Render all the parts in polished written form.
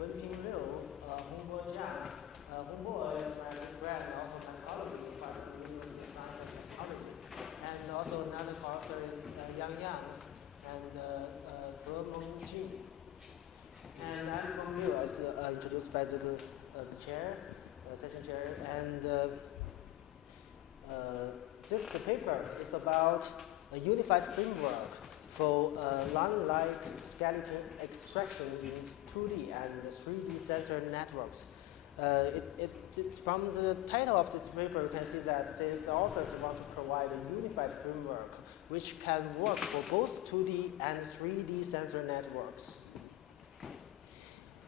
Wenping Liu, Hongbo Jiang. Hongbo is my friend, also my colleague in Department of University of Science and Technology. And also another co-author is Yang Yang and Ze Mengqin. And I'm from Liu, as introduced by the chair, session chair. And this paper is about a unified framework for line-like skeleton extraction in 2D and 3D sensor networks. From the title of this paper, you can see that the authors want to provide a unified framework which can work for both 2D and 3D sensor networks.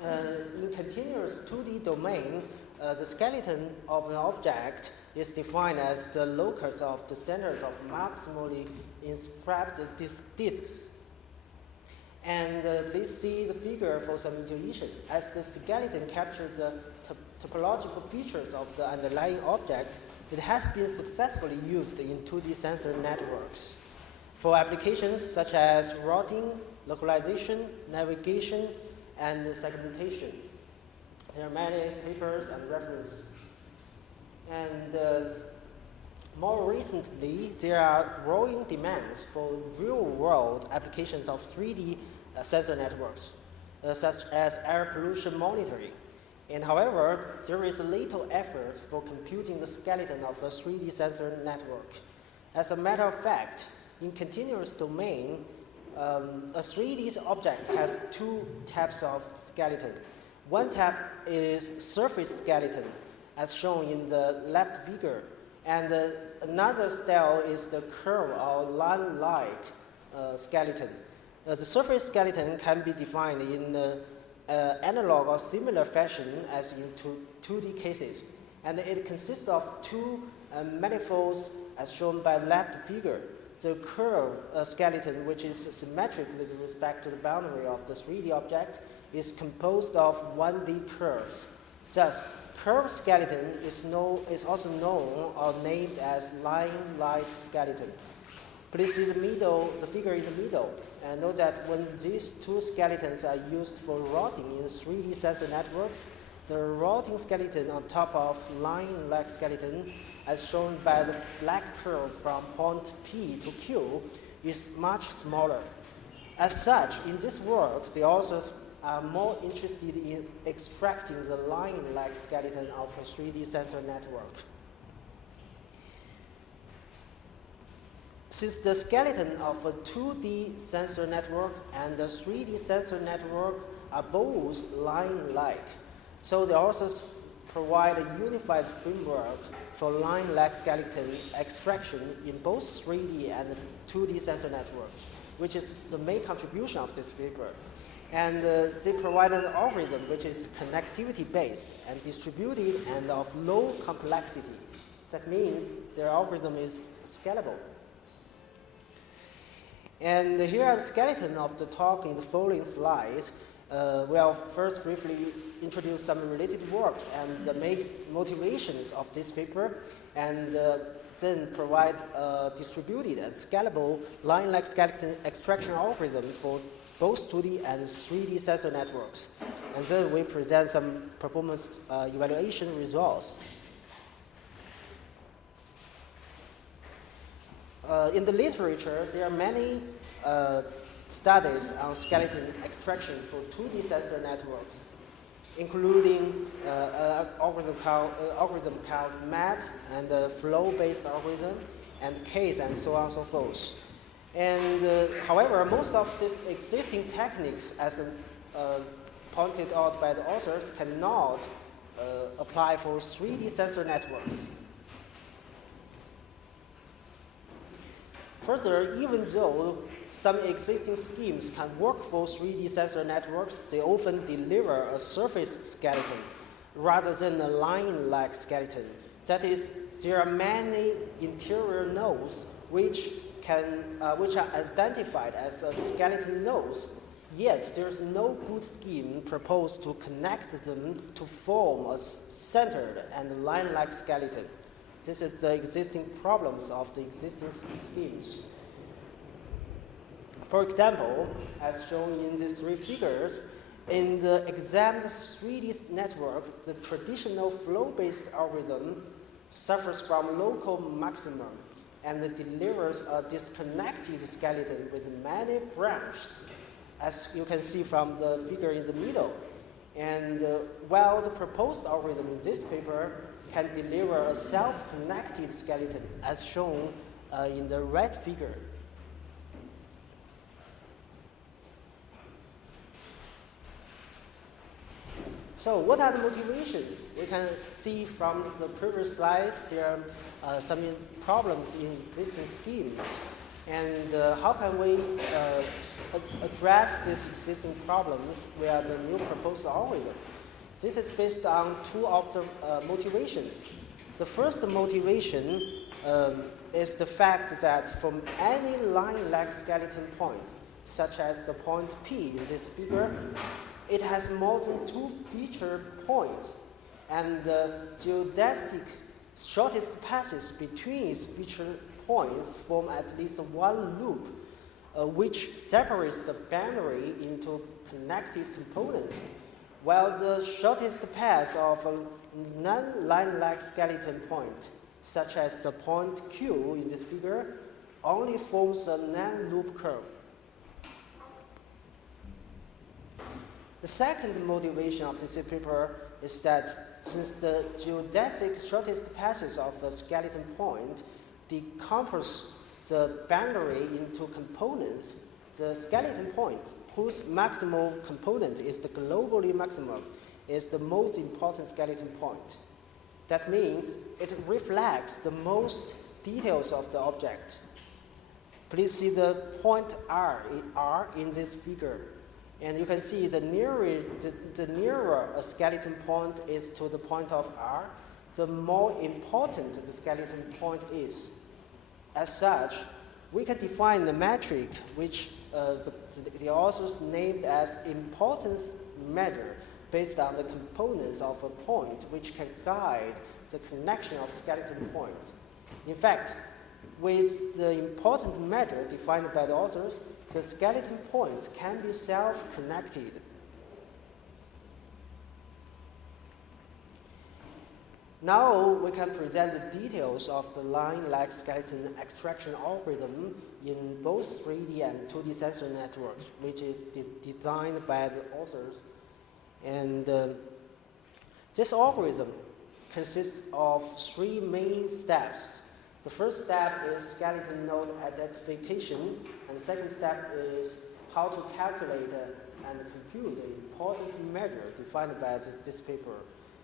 In continuous 2D domain, the skeleton of an object is defined as the locus of the centers of maximally inscribed disks. And please see the figure for some intuition. As the skeleton captures the topological features of the underlying object, it has been successfully used in 2D sensor networks for applications such as routing, localization, navigation, and segmentation. There are many papers and references. And more recently, there are growing demands for real-world applications of 3D sensor networks, such as air pollution monitoring. And however, there is little effort for computing the skeleton of a 3D sensor network. As a matter of fact, in continuous domain, a 3D object has two types of skeleton. One type is surface skeleton, as shown in the left figure, and another style is the curve or line-like skeleton. The surface skeleton can be defined in analog or similar fashion as in 2D cases, and it consists of two manifolds, as shown by the left figure. The curve skeleton, which is symmetric with respect to the boundary of the 3D object, is composed of 1D curves. Thus, curved skeleton is also known or named as line-like skeleton. Please see the figure in the middle, and note that when these two skeletons are used for routing in 3D sensor networks, the routing skeleton on top of line-like skeleton, as shown by the black curve from point P to Q, is much smaller. As such, in this work, the authors are more interested in extracting the line-like skeleton of a 3D sensor network. Since the skeleton of a 2D sensor network and the 3D sensor network are both line-like, so the authors provide a unified framework for line-like skeleton extraction in both 3D and 2D sensor networks, which is the main contribution of this paper. And they provide an algorithm which is connectivity-based and distributed and of low complexity. That means their algorithm is scalable. And here are the skeleton of the talk in the following slides. We'll first briefly introduce some related works and the main motivations of this paper, and then provide a distributed and scalable line-like skeleton extraction algorithm for both 2D and 3D sensor networks. And then we present some performance evaluation results. In the literature, there are many studies on skeleton extraction for 2D sensor networks, including an algorithm called MAP and a flow-based algorithm and case and so on and so forth. And however, most of these existing techniques, as pointed out by the authors, cannot apply for 3D sensor networks. Further, even though some existing schemes can work for 3D sensor networks, they often deliver a surface skeleton rather than a line-like skeleton. That is, there are many interior nodes which are identified as skeleton nodes, yet there's no good scheme proposed to connect them to form a centered and line-like skeleton. This is the existing problems of the existing schemes. For example, as shown in these three figures, In the examined 3D network, the traditional flow-based algorithm suffers from local maximum and delivers a disconnected skeleton with many branches, as you can see from the figure in the middle. And while the proposed algorithm in this paper can deliver a self-connected skeleton, as shown in the red figure. So what are the motivations? We can see from the previous slides there are some problems in existing schemes. And how can we address these existing problems via the new proposed algorithm? This is based on two of the motivations. The first motivation is the fact that from any line-like skeleton point, such as the point P in this figure, it has more than two feature points, and the geodesic shortest passes between its feature points form at least one loop, which separates the boundary into connected components, while the shortest path of a non-line-like skeleton point, such as the point Q in this figure, only forms a non-loop curve. The second motivation of this paper is that since the geodesic shortest passes of a skeleton point decompose the boundary into components, the skeleton point, whose maximal component is the globally maximum, is the most important skeleton point. That means it reflects the most details of the object. Please see the point R in this figure. And you can see the nearer a skeleton point is to the point of R, the more important the skeleton point is. As such, we can define the metric which the authors named as importance measure based on the components of a point which can guide the connection of skeleton points. In fact, with the important measure defined by the authors, the skeleton points can be self-connected. Now we can present the details of the line-like skeleton extraction algorithm in both 3D and 2D sensor networks, which is designed by the authors. And this algorithm consists of three main steps. The first step is skeleton node identification, and the second step is how to calculate and compute the importance measure defined by this paper.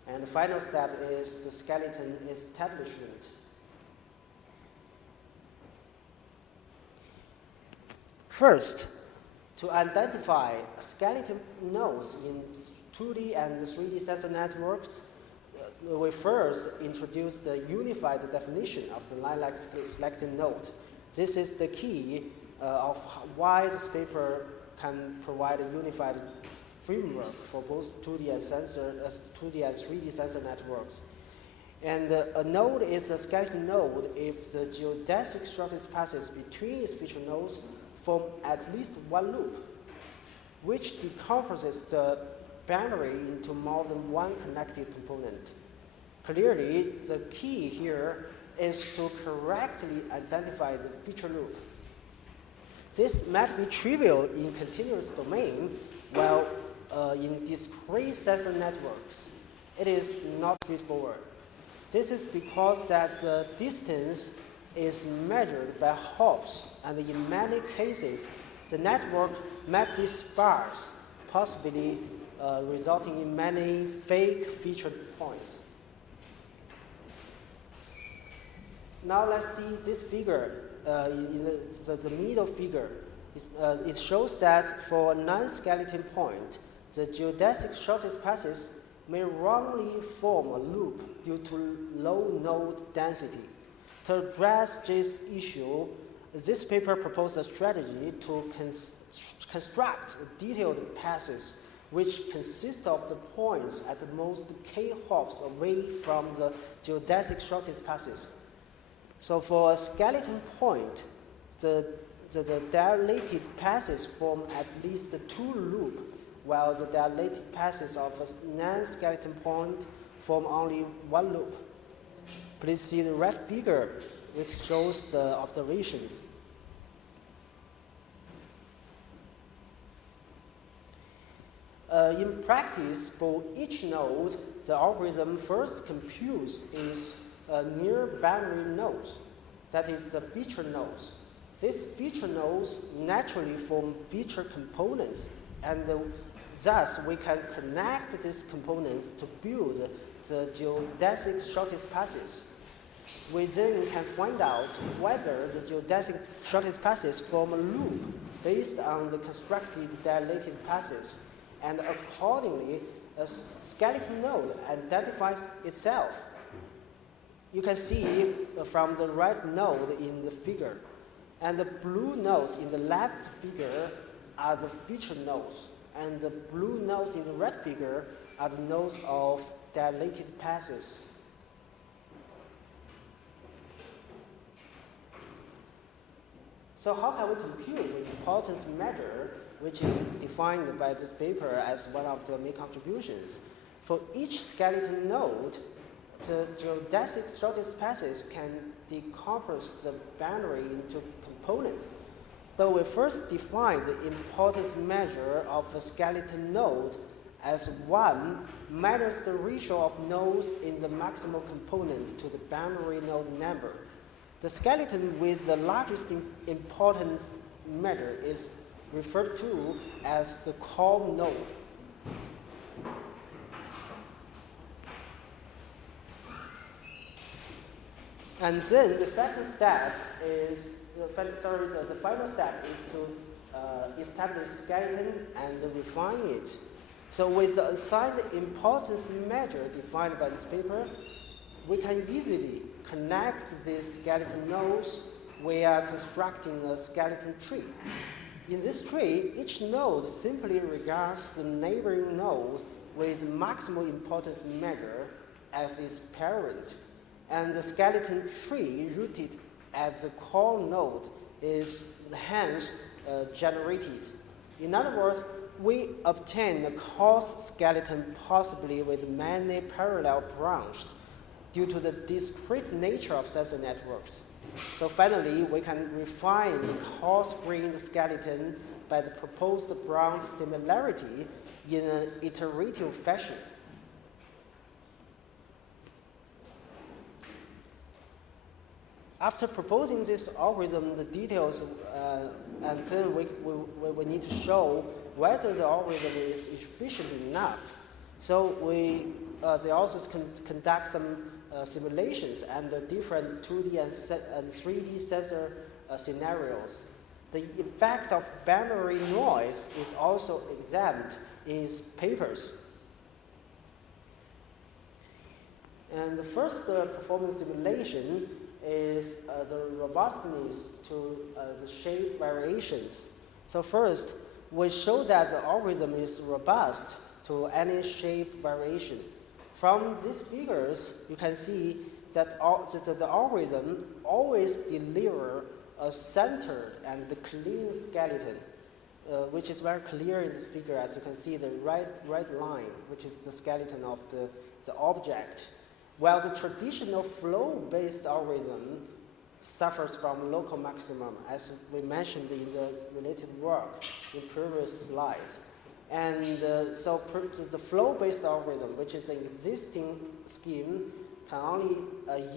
And the final step is the skeleton establishment. First, to identify skeleton nodes in 2D and 3D sensor networks, we first introduce the unified definition of the line-like skeleton node. This is the key of why this paper can provide a unified framework for both 2D and 3D sensor networks. And a node is a skeleton node if the geodesic shortest passes between its feature nodes form at least one loop, which decomposes the boundary into more than one connected component. Clearly, the key here is to correctly identify the feature loop. This might be trivial in continuous domain, while in discrete sensor networks, it is not straightforward. This is because that the distance is measured by hops, and in many cases, the network might be sparse, possibly resulting in many fake feature points. Now let's see this figure, in the middle figure. It shows that for a non-skeleton point, the geodesic shortest passes may wrongly form a loop due to low node density. To address this issue, this paper proposed a strategy to construct detailed passes which consist of the points at the most k hops away from the geodesic shortest passes. So for a skeleton point, the dilated passes form at least two loops while the dilated passes of a non-skeleton point form only one loop. Please see the red figure, which shows the observations. In practice, for each node, the algorithm first computes its near boundary nodes, that is the feature nodes. These feature nodes naturally form feature components, and thus we can connect these components to build the geodesic shortest passes. We then can find out whether the geodesic shortest passes form a loop based on the constructed dilated passes, and accordingly, a skeleton node identifies itself. You can see from the red node in the figure, and the blue nodes in the left figure are the feature nodes, and the blue nodes in the red figure are the nodes of dilated passes. So how can we compute the importance measure, which is defined by this paper as one of the main contributions? For each skeleton node, the geodesic shortest passes can decompose the boundary into components. So we first define the importance measure of a skeleton node as 1 minus the ratio of nodes in the maximal component to the boundary node number. The skeleton with the largest importance measure is referred to as the core node. And then the second step is, the final step is to establish skeleton and refine it. So with the assigned importance measure defined by this paper, we can easily connect these skeleton nodes. We are constructing a skeleton tree. In this tree, each node simply regards the neighboring node with maximal importance measure as its parent, and the skeleton tree rooted at the core node is hence generated. In other words, we obtain a coarse skeleton possibly with many parallel branches due to the discrete nature of sensor networks. So finally, we can refine the coarse-grained skeleton by the proposed branch similarity in an iterative fashion. After proposing this algorithm, the details, and then we need to show whether the algorithm is efficient enough. So the authors conduct some simulations and different 2D and 3D sensor scenarios. The effect of boundary noise is also examined in his papers. And the first performance simulation is the robustness to the shape variations. So first, we show that the algorithm is robust to any shape variation. From these figures, you can see that the algorithm always delivers a centered and clean skeleton, which is very clear in this figure. As you can see, the red line, which is the skeleton of the object, while the traditional flow-based algorithm suffers from local maximum, as we mentioned in the related work in previous slides. And so the flow-based algorithm, which is an existing scheme, can only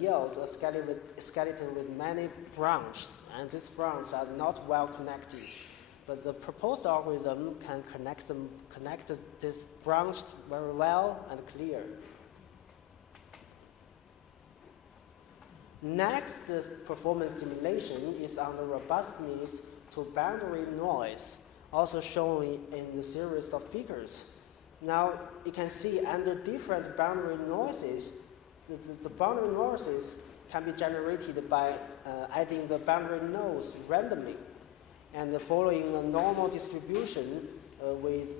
yield a skeleton with many branches, and these branches are not well connected. But the proposed algorithm can connect this branch very well and clear. Next, the performance simulation is on the robustness to boundary noise, also shown in the series of figures. Now, you can see under different boundary noises, the boundary noises can be generated by adding the boundary nodes randomly and following a normal distribution with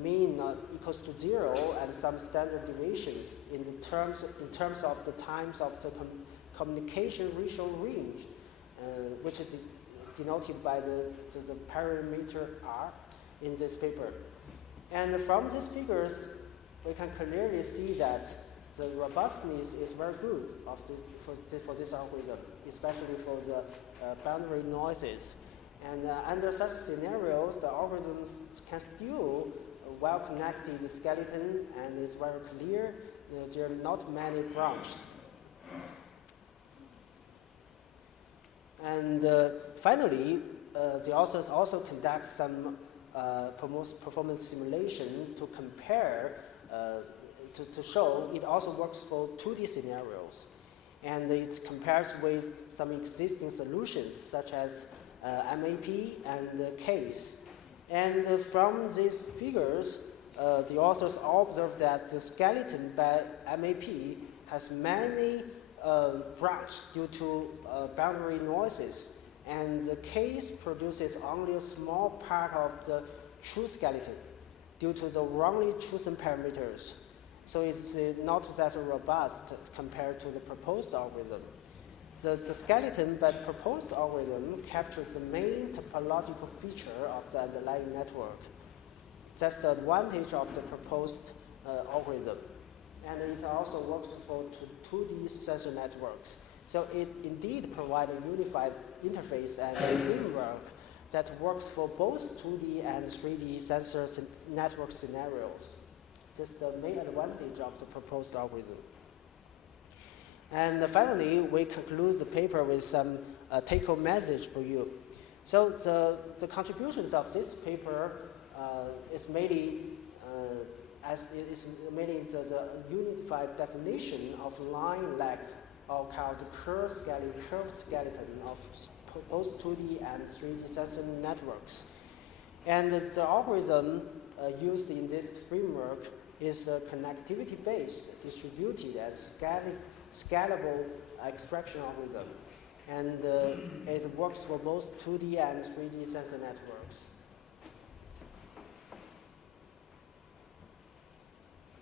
mean equals to 0 and some standard deviations in terms of the times of the communication ratio range, which is denoted by the parameter R in this paper. And from these figures, we can clearly see that the robustness is very good of for this algorithm, especially for the boundary noises. And under such scenarios, the algorithms can still well connected the skeleton, and it's very clear. There are not many branches. And finally, the authors also conduct some performance simulation to compare, to show it also works for 2D scenarios. And it compares with some existing solutions, such as MAP and CASE. And from these figures, the authors observed that the skeleton by MAP has many branches due to boundary noises, and the CASE produces only a small part of the true skeleton due to the wrongly chosen parameters. So it's not that robust compared to the proposed algorithm. The skeleton by the proposed algorithm captures the main topological feature of the underlying network. That's the advantage of the proposed algorithm. And it also works for 2D sensor networks. So it indeed provides a unified interface and a framework that works for both 2D and 3D sensor network scenarios. That's the main advantage of the proposed algorithm. And finally, we conclude the paper with some take-home message for you. So the contributions of this paper is mainly the unified definition of line lag, or called curved skeleton of both 2D and 3D sensor networks. And the algorithm used in this framework is a connectivity-based, distributed, and scalable extraction algorithm. And it works for both 2D and 3D sensor networks.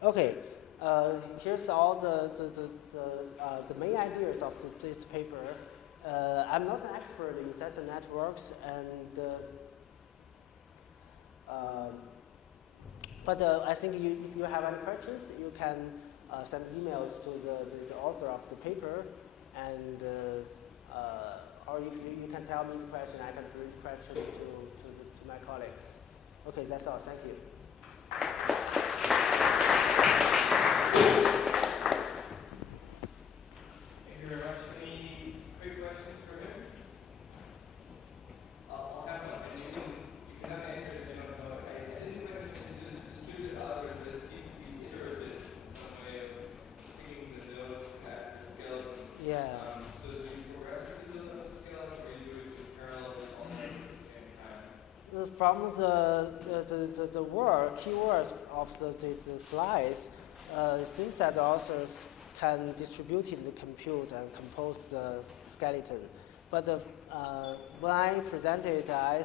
Okay, here's all the main ideas of this paper. I'm not an expert in sensor networks, and but I think if you have any questions, you can send emails to the author of the paper, and or if you can tell me the question, I can bring the question to my colleagues. Okay, that's all. Thank you. Thank you very much. Any quick questions for him? I'll have one, and you can have an answer if you don't know it. I didn't quite understand this distributed algorithm, but it seemed to be iterative in some way of picking the nodes to match the skeleton. Yeah. So do you progressively build up the skeleton, or you do it in parallel with all the nodes at the same time? From the keywords of the slides, it seems that the authors can distribute the compute and compose the skeleton. But when I presented it, I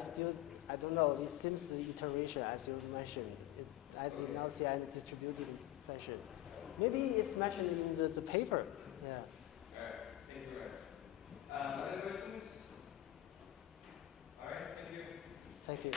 don't know, it seems the iteration, as you mentioned. I did not see any distributed fashion. Maybe it's mentioned in the paper. Yeah. All right, thank you very much. Other questions? All right, thank you. Thank you.